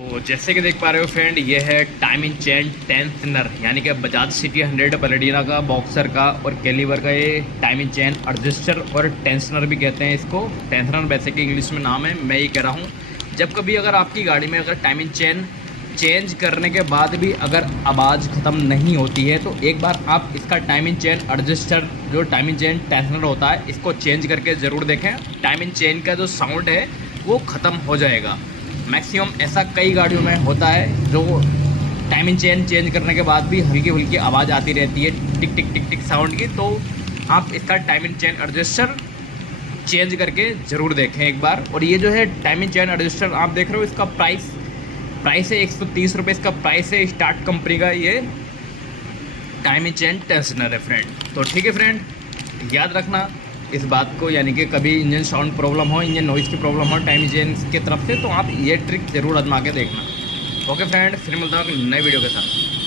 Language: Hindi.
तो जैसे कि देख पा रहे हो फ्रेंड, ये है टाइमिंग चेन टेंशनर, यानी कि बजाज सिटी 100 पलेटिना का, बॉक्सर का और कैलीबर का ये टाइमिंग चेन एडजस्टर और टेंशनर भी कहते हैं इसको। टेंशनर वैसे कि इंग्लिश में नाम है, मैं ये कह रहा हूँ। जब कभी अगर आपकी गाड़ी में अगर टाइमिंग चेन चेंज करने के बाद भी अगर आवाज़ ख़त्म नहीं होती है तो एक बार आप इसका टाइमिंग चेन एडजस्टर, जो टाइमिंग चेन टेंशनर होता है, इसको चेंज करके ज़रूर देखें। टाइमिंग चेन का जो साउंड है वो ख़त्म हो जाएगा। मैक्सिमम ऐसा कई गाड़ियों में होता है जो टाइमिंग चेन चेंज करने के बाद भी हल्की हल्की आवाज़ आती रहती है, टिक टिक टिक टिक साउंड की। तो आप इसका टाइमिंग चेन एडजस्टर चेंज करके ज़रूर देखें एक बार। और ये जो है टाइमिंग चेन एडजस्टर आप देख रहे हो, इसका प्राइस है 130 रुपये। इसका प्राइस है स्टार्ट कंपनी का ये टाइमिंग चेन टेंशनर है फ्रेंड। तो ठीक है फ्रेंड, याद रखना इस बात को, यानी कि कभी इंजन साउंड प्रॉब्लम हो, इंजन नॉइज़ की प्रॉब्लम हो टाइमिंग चेन की तरफ से, तो आप ये ट्रिक ज़रूर आजमा के देखना। ओके फ्रेंड, फिर मिलता हूँ नई वीडियो के साथ।